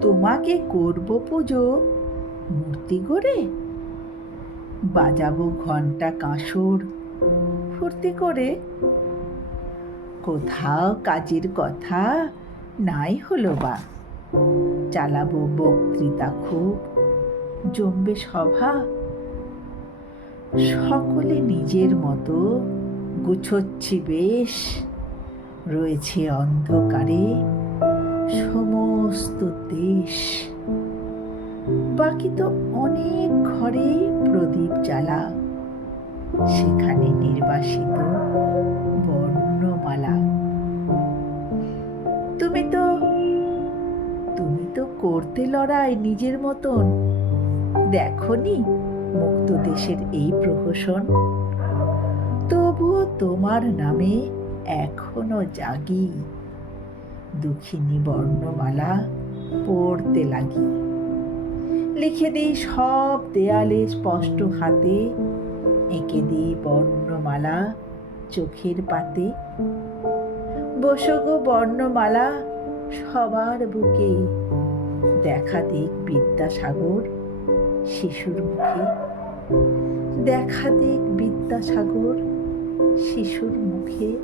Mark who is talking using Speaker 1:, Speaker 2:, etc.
Speaker 1: তোমাকে করব পুজো। মূর্তি করে বাজাবো ঘণ্টা কাঁসর ফুর্তি করে। কোথাও কাজের কথা নাই হলো বা। চালাবো বক্তৃতা খুব, জমবে সভা। সকলে নিজের মতো গুছোচ্ছি বেশ। রয়েছে অন্ধকারে সমস্ত দেশ। বাকি তো অনেক ঘরে প্রদীপ জ্বালা। সেখানে নির্বাসিত বর্ণমালা। তুমি তো তুমি তো করতে লড়াই নিজের মতন। দেখনি মুক্ত দেশের এই প্রহসন? তবুও তোমার নামে এখনও জাগি। দুঃখিনী বর্ণমালা পড়তে লাগি। লিখে দিই সব দেয়ালে স্পষ্ট হাতে এঁকে দিই বর্ণমালা চোখের পাতে। বসগো বর্ণমালা সবার বুকে, দেখা দিক বিদ্যাসাগর শিশুর মুখে। দেখা দিক বিদ্যাসাগর শিশুর মুখে।